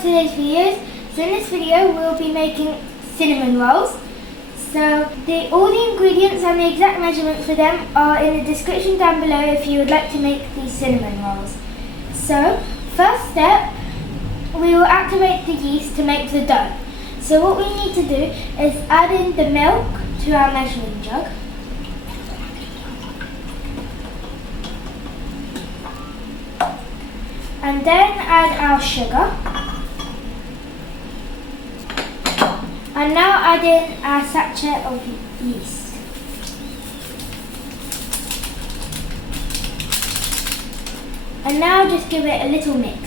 today's videos. So in this video we'll be making cinnamon rolls. So all the ingredients and the exact measurements for them are in the description down below if you would like to make these cinnamon rolls. So first step, we will activate the yeast to make the dough. So what we need to do is add in the milk to our measuring jug. And then add our sugar. And now add in our sachet of yeast. And now just give it a little mix.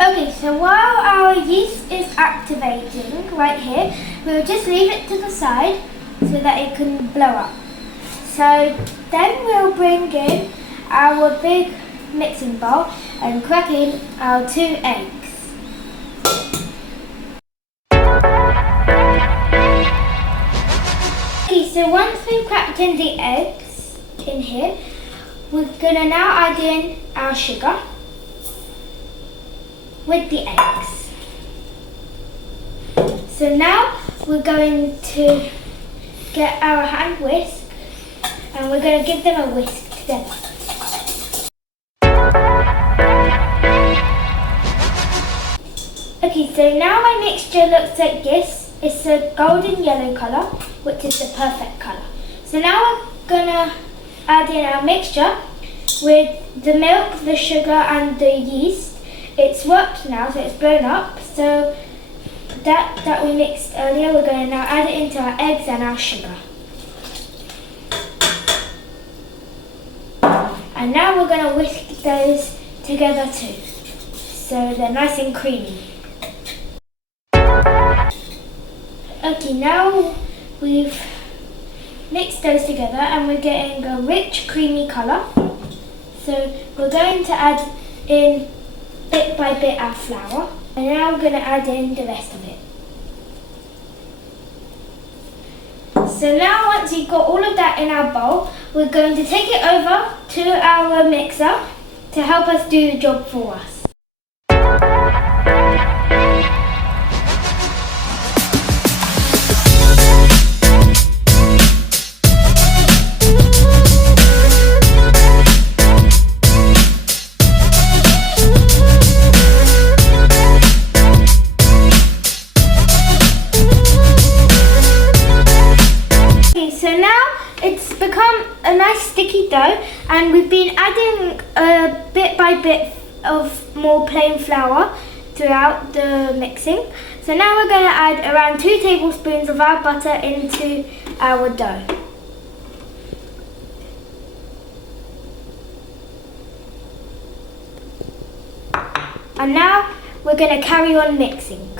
Okay, so while our yeast is activating right here, we'll just leave it to the side so that it can blow up. So then we'll bring in our big mixing bowl and crack in our 2 eggs. Okay, so once we've cracked in the eggs in here, we're going to now add in our sugar with the eggs. So now we're going to get our hand whisk and we're going to give them a whisk together. Okay, so now my mixture looks like this. It's a golden yellow colour, which is the perfect colour. So now we're going to add in our mixture with the milk, the sugar and the yeast. It's worked now, so it's blown up. So that we mixed earlier, we're going to now add it into our eggs and our sugar. And now we're going to whisk those together too, so they're nice and creamy. Okay, now we've mixed those together and we're getting a rich creamy colour. So we're going to add in bit by bit our flour, and now we're going to add in the rest of it. So now once you've got all of that in our bowl, we're going to take it over to our mixer to help us do the job for us. So now it's become a nice sticky dough, and we've been adding bit by bit of more plain flour throughout the mixing. So now we're going to add around 2 tablespoons of our butter into our dough. And now we're going to carry on mixing.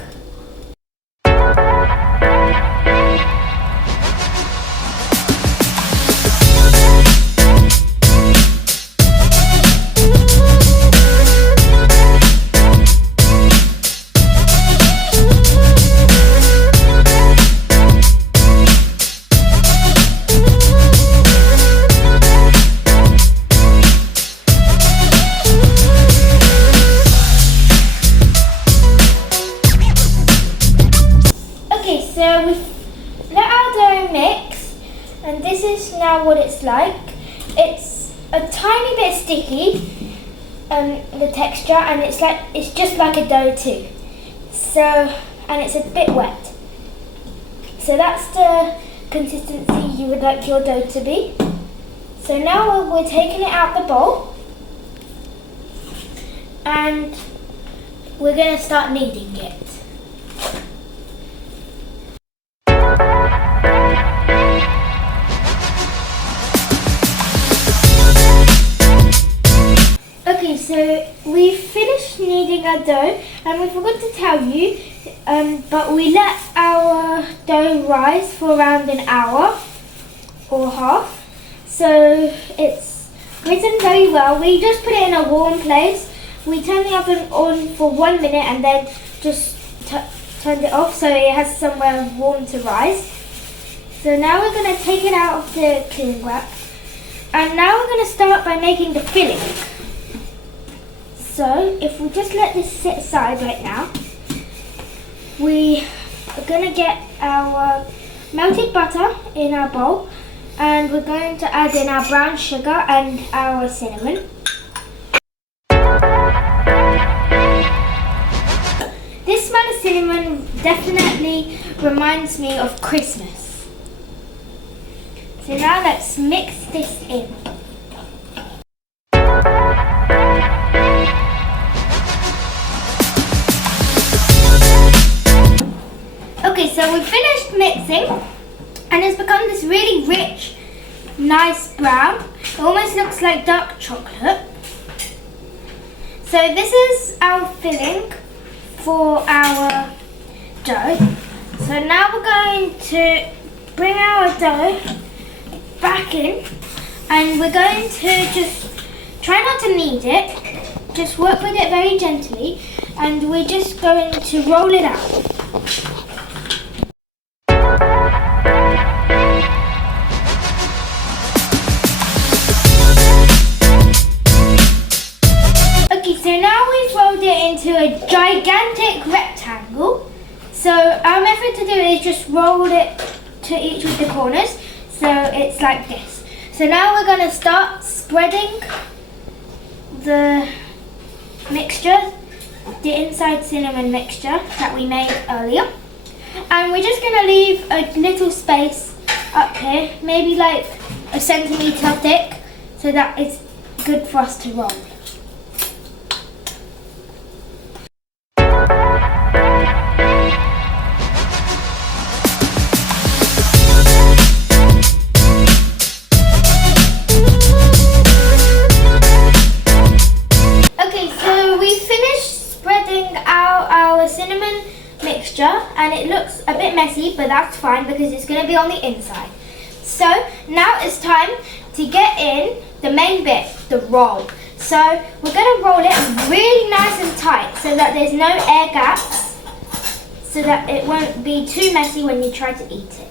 So we've let our dough mix, and this is now what it's like. It's a tiny bit sticky, the texture, and it's just like a dough too. So, and it's a bit wet. So that's the consistency you would like your dough to be. So now we're taking it out the bowl, and we're going to start kneading it. Okay, so we've finished kneading our dough, and we forgot to tell you, but we let our dough rise for around an hour or half. So it's risen very well. We just put it in a warm place. We turned the oven on for 1 minute and then just turned it off so it has somewhere warm to rise. So now we're going to take it out of the cling wrap And now we're going to start by making the filling. So if we just let this sit aside right now, we are going to get our melted butter in our bowl, and we're going to add in our brown sugar and our cinnamon. This smell of cinnamon definitely reminds me of Christmas. So now let's mix this in. Okay, so we've finished mixing and it's become this really rich, nice brown. It almost looks like dark chocolate. So this is our filling for our dough. So now we're going to bring our dough back in, and we're going to just try not to knead it, just work with it very gently, and we're just going to roll it out. Okay, so now we've rolled it into a gigantic rectangle. So our method to do it is just roll it to each of the corners. So it's like this. So now we're going to start spreading the mixture, the inside cinnamon mixture that we made earlier. And we're just going to leave a little space up here, maybe like a centimetre thick, so that it's good for us to roll. Cinnamon mixture, and it looks a bit messy, but that's fine because it's going to be on the inside. So now it's time to get in the main bit, the roll. So we're going to roll it really nice and tight so that there's no air gaps, so that it won't be too messy when you try to eat it.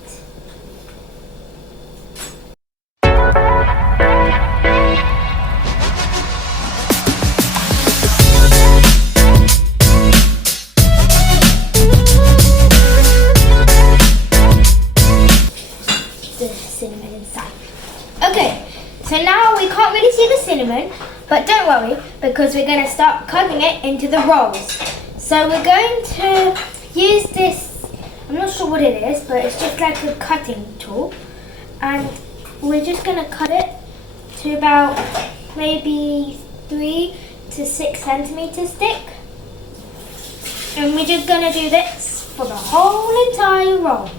Cinnamon inside. Okay, so now we can't really see the cinnamon, but don't worry because we're going to start cutting it into the rolls. So we're going to use this, I'm not sure what it is, but it's just like a cutting tool, and we're just going to cut it to about maybe 3 to 6 centimeters thick, and we're just going to do this for the whole entire roll.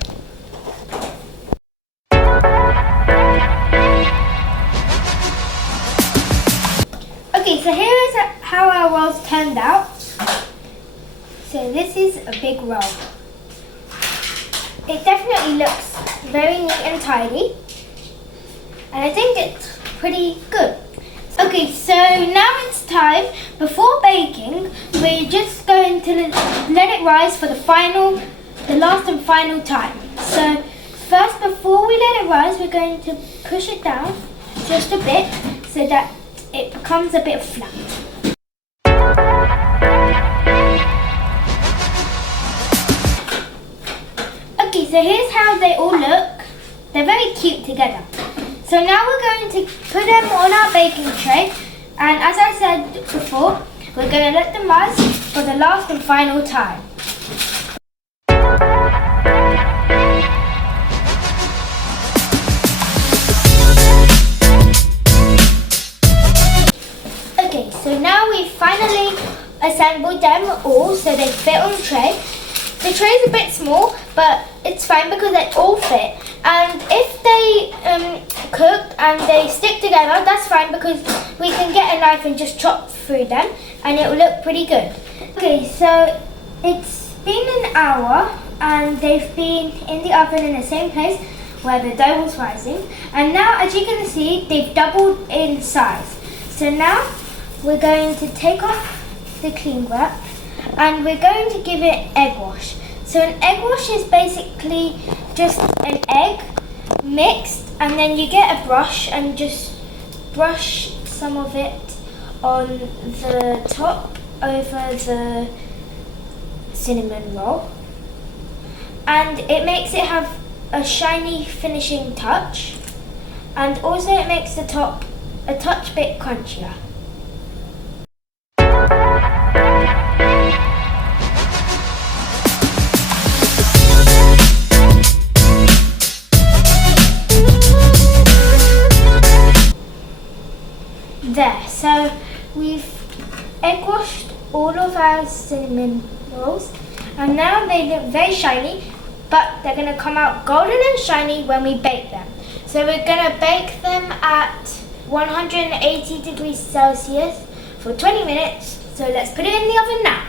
Okay, so here is how our rolls turned out. So this is a big roll. It definitely looks very neat and tidy, and I think it's pretty good. Okay, so now it's time. Before baking, we're just going to let it rise for the last and final time. So first, before we let it rise, we're going to push it down just a bit so that it becomes a bit flat. Okay, so here's how they all look. They're very cute together. So now we're going to put them on our baking tray, and as I said before, we're going to let them rise for the last and final time. Okay, so now we've finally assembled them all so they fit on the tray. The tray's a bit small, but it's fine because they all fit. And if they cook and they stick together, that's fine because we can get a knife and just chop through them and it will look pretty good. Okay, so it's been an hour and they've been in the oven in the same place where the dough was rising. And now, as you can see, they've doubled in size. So now we're going to take off the cling wrap and we're going to give it egg wash. So an egg wash is basically just an egg mixed, and then you get a brush and just brush some of it on the top over the cinnamon roll, and it makes it have a shiny finishing touch, and also it makes the top a touch bit crunchier. There, so we've egg washed all of our cinnamon rolls, and now they look very shiny, but they're going to come out golden and shiny when we bake them. So we're going to bake them at 180 degrees Celsius for 20 minutes. So let's put it in the oven now.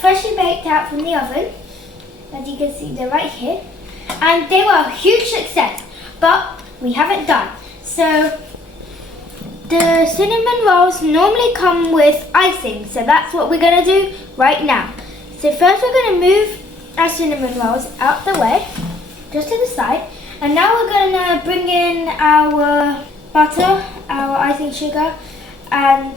Freshly baked out from the oven, as you can see they're right here, and they were a huge success, but we haven't done. So the cinnamon rolls normally come with icing, so that's what we're going to do right now. So first we're going to move our cinnamon rolls out the way, just to the side, and now we're going to bring in our butter, our icing sugar, and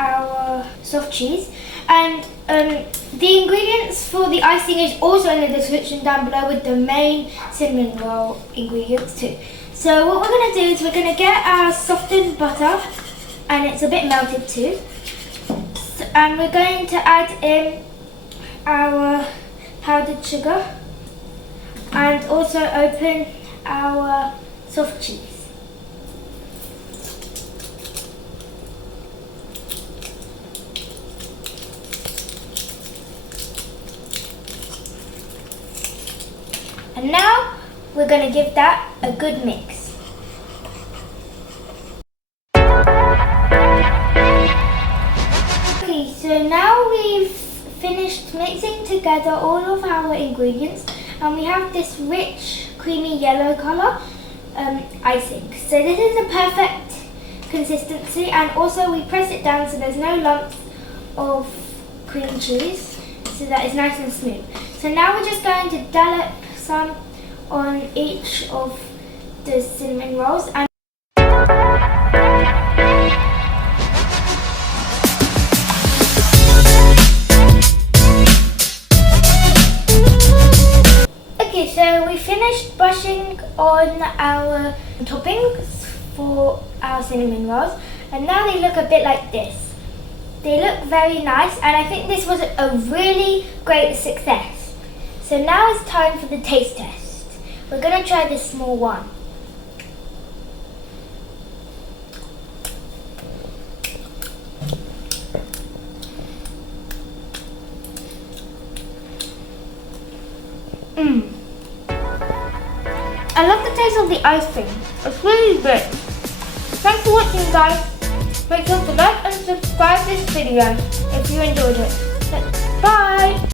our soft cheese. And the ingredients for the icing is also in the description down below with the main cinnamon roll ingredients too. So what we're going to do is we're going to get our softened butter, and it's a bit melted too. And we're going to add in our powdered sugar and also open our soft cheese. And now we're going to give that a good mix. Okay, so now we've finished mixing together all of our ingredients, and we have this rich, creamy yellow colour icing. So this is a perfect consistency, and also we press it down so there's no lumps of cream cheese, so that it's nice and smooth. So now we're just going to dollop some on each of the cinnamon rolls. And okay, so we finished brushing on our toppings for our cinnamon rolls, and now they look a bit like this. They look very nice, and I think this was a really great success. So now it's time for the taste test. We're going to try this small one. I love the taste of the icing. It's really good. Thanks for watching, guys. Make sure to like and subscribe this video if you enjoyed it. Bye!